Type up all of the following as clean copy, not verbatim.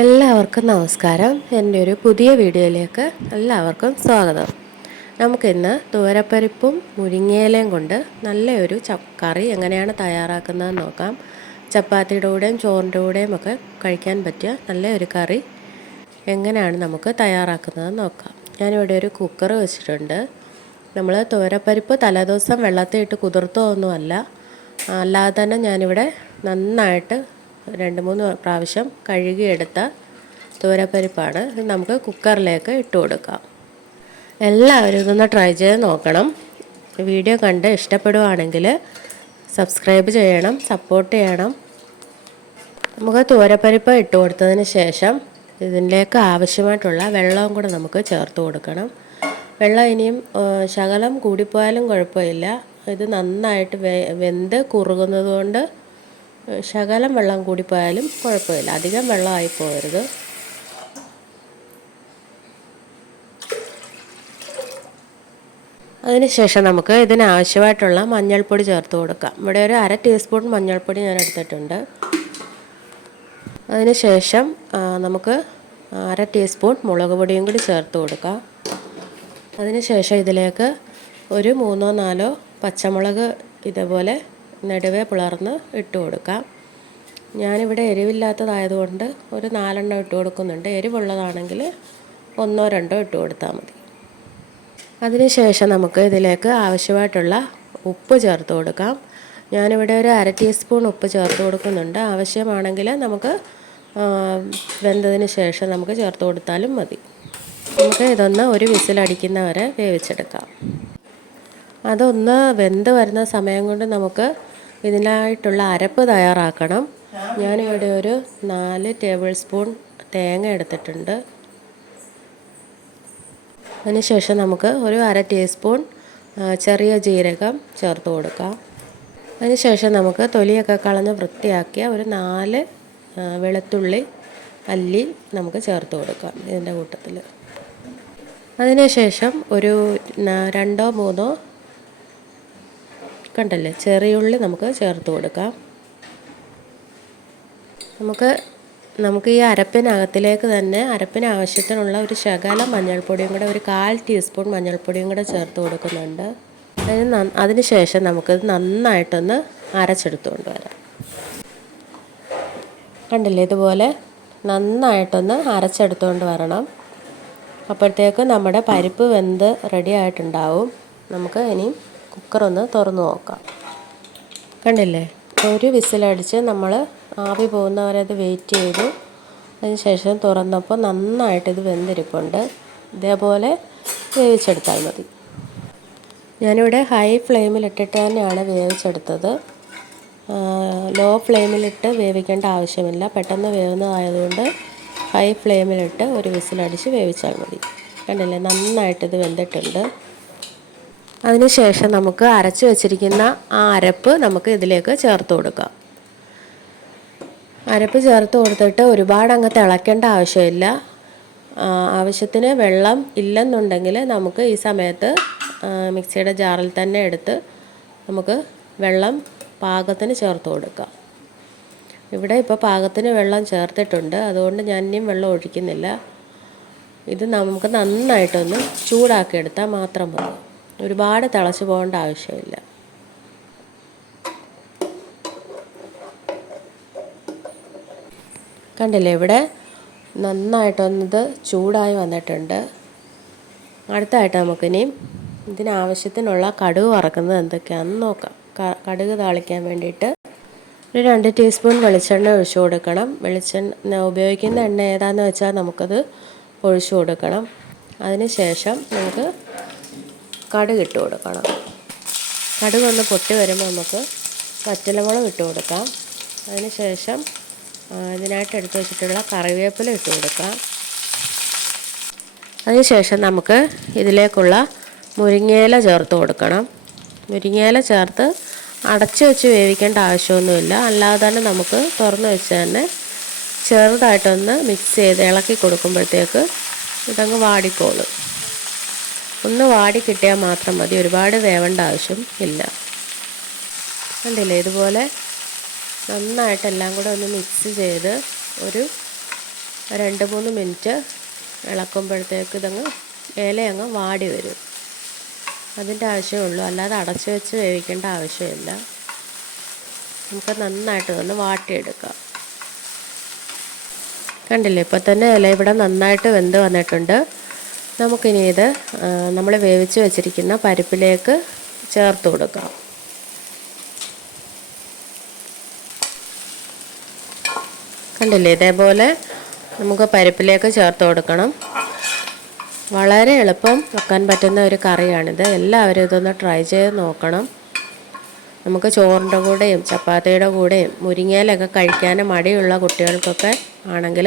എല്ലാവർക്കും നമസ്കാരം. എൻ്റെ ഒരു പുതിയ വീഡിയോയിലേക്ക് എല്ലാവർക്കും സ്വാഗതം. നമുക്കിന്ന് തുവരപ്പരിപ്പും മുരിങ്ങയിലയും കൊണ്ട് നല്ലൊരു കറി എങ്ങനെയാണ് തയ്യാറാക്കുന്നതെന്ന് നോക്കാം. ചപ്പാത്തിയുടെ കൂടെയും ചോറിൻ്റെ കൂടെയും ഒക്കെ കഴിക്കാൻ പറ്റിയ നല്ലൊരു കറി എങ്ങനെയാണ് നമുക്ക് തയ്യാറാക്കുന്നതെന്ന് നോക്കാം. ഞാനിവിടെ ഒരു കുക്കർ വെച്ചിട്ടുണ്ട്. നമ്മൾ തുവരപ്പരിപ്പ് തലേദിവസം വെള്ളത്തിൽ ഇട്ട് കുതിർത്തതൊന്നുമല്ല, അല്ലാതെ തന്നെ ഞാനിവിടെ നന്നായിട്ട് 2-3 പ്രാവശ്യം കഴുകിയെടുത്ത തുവരപ്പരിപ്പാണ്. ഇത് നമുക്ക് കുക്കറിലേക്ക് ഇട്ട് കൊടുക്കാം. എല്ലാവരും ഇതൊന്ന് ട്രൈ ചെയ്ത് നോക്കണം. വീഡിയോ കണ്ട് ഇഷ്ടപ്പെടുവാണെങ്കിൽ സബ്സ്ക്രൈബ് ചെയ്യണം, സപ്പോർട്ട് ചെയ്യണം. നമുക്ക് തുവരപ്പരിപ്പ് ഇട്ട് കൊടുത്തതിന് ശേഷം ഇതിലേക്ക് ആവശ്യമായിട്ടുള്ള വെള്ളവും കൂടെ നമുക്ക് ചേർത്ത് കൊടുക്കണം. വെള്ളം ഇനിയും ശകലം കൂടിപ്പോയാലും കുഴപ്പമില്ല. ഇത് നന്നായിട്ട് വെന്ത് കുറുകുന്നത് കൊണ്ട് ശകലം വെള്ളം കൂടി പോയാലും കുഴപ്പമില്ല, അധികം വെള്ളമായി പോകരുത്. അതിനുശേഷം നമുക്ക് ഇതിനാവശ്യമായിട്ടുള്ള മഞ്ഞൾപ്പൊടി ചേർത്ത് കൊടുക്കാം. ഇവിടെ ഒരു 1/2 ടീസ്പൂൺ മഞ്ഞൾപ്പൊടി ഞാൻ എടുത്തിട്ടുണ്ട്. അതിനുശേഷം നമുക്ക് 1/2 ടീസ്പൂൺ മുളക് പൊടിയും കൂടി ചേർത്ത് കൊടുക്കാം. അതിനുശേഷം ഇതിലേക്ക് ഒരു 3-4 പച്ചമുളക് ഇതേപോലെ നടുവേ പിളർന്ന് ഇട്ട് കൊടുക്കാം. ഞാനിവിടെ എരിവില്ലാത്തതായതുകൊണ്ട് ഒരു 4 ഇട്ട് കൊടുക്കുന്നുണ്ട്. എരിവുള്ളതാണെങ്കിൽ 1-2 ഇട്ട് കൊടുത്താൽ മതി. അതിനുശേഷം നമുക്ക് ഇതിലേക്ക് ആവശ്യമായിട്ടുള്ള ഉപ്പ് ചേർത്ത് കൊടുക്കാം. ഞാനിവിടെ ഒരു 1/2 ടീസ്പൂൺ ഉപ്പ് ചേർത്ത് കൊടുക്കുന്നുണ്ട്. ആവശ്യമാണെങ്കിൽ നമുക്ക് വെന്തതിന് ശേഷം നമുക്ക് ചേർത്ത് കൊടുത്താലും മതി. നമുക്ക് ഇതൊന്ന് ഒരു വിസിലടിക്കുന്ന വരെ വേവിച്ചെടുക്കാം. അതൊന്ന് വെന്ത് വരുന്ന സമയം കൊണ്ട് നമുക്ക് ഇതിനായിട്ടുള്ള അരപ്പ് തയ്യാറാക്കണം. ഞാനിവിടെ ഒരു 4 ടേബിൾ സ്പൂൺ തേങ്ങ എടുത്തിട്ടുണ്ട്. അതിനുശേഷം നമുക്ക് ഒരു 1/2 ടീസ്പൂൺ ചെറിയ ജീരകം ചേർത്ത് കൊടുക്കാം. അതിനുശേഷം നമുക്ക് തൊലിയൊക്കെ കളഞ്ഞ് വൃത്തിയാക്കിയ ഒരു 4 വെളുത്തുള്ളി അല്ലി നമുക്ക് ചേർത്ത് കൊടുക്കാം ഇതിൻ്റെ കൂട്ടത്തിൽ. അതിനുശേഷം ഒരു 2-3 കണ്ടല്ലേ ചെറിയുള്ളി നമുക്ക് ചേർത്ത് കൊടുക്കാം. നമുക്ക് ഈ അരപ്പിനകത്തിലേക്ക് തന്നെ അരപ്പിന് ആവശ്യത്തിനുള്ള ഒരു ശകലം മഞ്ഞൾപ്പൊടിയും കൂടെ, ഒരു 1/4 ടീസ്പൂൺ മഞ്ഞൾപ്പൊടിയും കൂടെ ചേർത്ത് കൊടുക്കുന്നുണ്ട്. അതിനുശേഷം നമുക്കത് നന്നായിട്ടൊന്ന് അരച്ചെടുത്തുകൊണ്ട് വരാം. കണ്ടില്ലേ, ഇതുപോലെ നന്നായിട്ടൊന്ന് അരച്ചെടുത്തുകൊണ്ട് വരണം. അപ്പോഴത്തേക്ക് നമ്മുടെ പരിപ്പ് വെന്ത് റെഡി ആയിട്ടുണ്ടാവും. നമുക്ക് ഇനിയും കുക്കറൊന്ന് തുറന്ന് നോക്കാം. കണ്ടില്ലേ, ഒരു വിസിലടിച്ച് നമ്മൾ ആവി പോകുന്നവരെ അത് വെയിറ്റ് ചെയ്തു. അതിനുശേഷം തുറന്നപ്പോൾ നന്നായിട്ടിത് വെന്തിരിപ്പുണ്ട്. ഇതേപോലെ വേവിച്ചെടുത്താൽ മതി. ഞാനിവിടെ ഹൈ ഫ്ലെയിമിലിട്ടിട്ട് തന്നെയാണ് വേവിച്ചെടുത്തത്. ലോ ഫ്ലെയിമിലിട്ട് വേവിക്കേണ്ട ആവശ്യമില്ല. പെട്ടെന്ന് വേവുന്നതായതുകൊണ്ട് ഹൈ ഫ്ലെയിമിലിട്ട് ഒരു വിസിലടിച്ച് വേവിച്ചാൽ മതി. കണ്ടില്ലേ, നന്നായിട്ടിത് വെന്തിട്ടുണ്ട്. അതിനുശേഷം നമുക്ക് അരച്ച് വെച്ചിരിക്കുന്ന ആ അരപ്പ് നമുക്ക് ഇതിലേക്ക് ചേർത്ത് കൊടുക്കാം. അരപ്പ് ചേർത്ത് കൊടുത്തിട്ട് ഒരുപാട് അങ്ങ് തിളയ്ക്കേണ്ട ആവശ്യമില്ല. ആവശ്യത്തിന് വെള്ളം ഇല്ലെന്നുണ്ടെങ്കിൽ നമുക്ക് ഈ സമയത്ത് മിക്സിയുടെ ജാറിൽ തന്നെ എടുത്ത് നമുക്ക് വെള്ളം പാകത്തിന് ചേർത്ത് കൊടുക്കാം. ഇവിടെ ഇപ്പോൾ പാകത്തിന് വെള്ളം ചേർത്തിട്ടുണ്ട്, അതുകൊണ്ട് ഞാൻ ഇനിയും വെള്ളം ഒഴിക്കുന്നില്ല. ഇത് നമുക്ക് നന്നായിട്ടൊന്ന് ചൂടാക്കിയെടുത്താൽ മാത്രം മതി. ഒരുപാട് തിളച്ച് പോകേണ്ട ആവശ്യമില്ല. കണ്ടില്ലേ, ഇവിടെ നന്നായിട്ടൊന്നത് ചൂടായി വന്നിട്ടുണ്ട്. അടുത്തായിട്ട് നമുക്കിനിയും ഇതിനാവശ്യത്തിനുള്ള കടുക് വറക്കുന്നത് എന്തൊക്കെയാണെന്ന് നോക്കാം. കടുക് താളിക്കാൻ വേണ്ടിയിട്ട് ഒരു 2 ടീസ്പൂൺ വെളിച്ചെണ്ണ ഒഴിച്ചു കൊടുക്കണം. വെളിച്ചെണ്ണ ഉപയോഗിക്കുന്ന എണ്ണ ഏതാണെന്ന് വെച്ചാൽ നമുക്കത് ഒഴിച്ചു കൊടുക്കണം. അതിന് ശേഷം നമുക്ക് കടുക് ഇട്ട് കൊടുക്കണം. കടുക് ഒന്ന് പൊട്ടി വരുമ്പോൾ നമുക്ക് വറ്റൽമുളക് ഇട്ട് കൊടുക്കാം. അതിന് ശേഷം ഇതിനായിട്ട് എടുത്ത് വെച്ചിട്ടുള്ള കറിവേപ്പില ഇട്ട് കൊടുക്കാം. അതിനുശേഷം നമുക്ക് ഇതിലേക്കുള്ള മുരിങ്ങയില ചേർത്ത് കൊടുക്കണം. മുരിങ്ങയില ചേർത്ത് അടച്ച് വെച്ച് വേവിക്കേണ്ട ആവശ്യമൊന്നുമില്ല. അല്ലാതെ തന്നെ നമുക്ക് തുറന്ന് വെച്ച് തന്നെ ചെറുതായിട്ടൊന്ന് മിക്സ് ചെയ്ത് ഇളക്കി കൊടുക്കുമ്പോഴത്തേക്ക് ഇതങ്ങ് വാടിക്കോളും. ഒന്ന് വാടി കിട്ടിയാൽ മാത്രം മതി, ഒരുപാട് വേവേണ്ട ആവശ്യം ഇല്ല. കണ്ടില്ലേ, ഇതുപോലെ നന്നായിട്ട് എല്ലാം കൂടെ ഒന്ന് മിക്സ് ചെയ്ത് ഒരു 2-3 മിനിറ്റ് ഇളക്കുമ്പോഴത്തേക്ക് ഇതങ്ങ് ഇലയങ്ങ് വാടി വരും. അതിൻ്റെ ആവശ്യമുള്ളൂ, അല്ലാതെ അടച്ചു വെച്ച് വേവിക്കേണ്ട ആവശ്യമില്ല. നമുക്ക് നന്നായിട്ട് ഇതൊന്ന് വാട്ടിയെടുക്കാം. കണ്ടില്ലേ, ഇപ്പോൾ തന്നെ ഇല ഇവിടെ നന്നായിട്ട് വെന്ത് വന്നിട്ടുണ്ട്. നമുക്കിനി ഇത് നമ്മൾ വേവിച്ച് വെച്ചിരിക്കുന്ന പരിപ്പിലേക്ക് ചേർത്ത് കൊടുക്കാം. കണ്ടില്ലേ, ഇതേപോലെ നമുക്ക് പരിപ്പിലേക്ക് ചേർത്ത് കൊടുക്കണം. വളരെ എളുപ്പം വെക്കാൻ പറ്റുന്ന ഒരു കറിയാണിത്. എല്ലാവരും ഇതൊന്ന് ട്രൈ ചെയ്ത് നോക്കണം. നമുക്ക് ചോറിൻ്റെ കൂടെയും ചപ്പാത്തിയുടെ കൂടെയും മുരിങ്ങയിലൊക്കെ കഴിക്കാൻ മടിയുള്ള കുട്ടികൾക്കൊക്കെ ആണെങ്കിൽ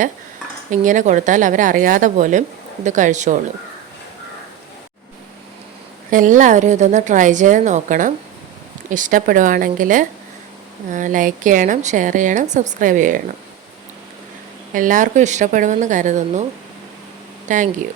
ഇങ്ങനെ കൊടുത്താൽ അവരറിയാതെ പോലും ഇത് കഴിച്ചോളും. എല്ലാവരും ഇതൊന്ന് ട്രൈ ചെയ്ത് നോക്കണം. ഇഷ്ടപ്പെടുവാണെങ്കിൽ ലൈക്ക് ചെയ്യണം, ഷെയർ ചെയ്യണം, സബ്സ്ക്രൈബ് ചെയ്യണം. എല്ലാവർക്കും ഇഷ്ടപ്പെടുമെന്ന് കരുതുന്നു. Thank you.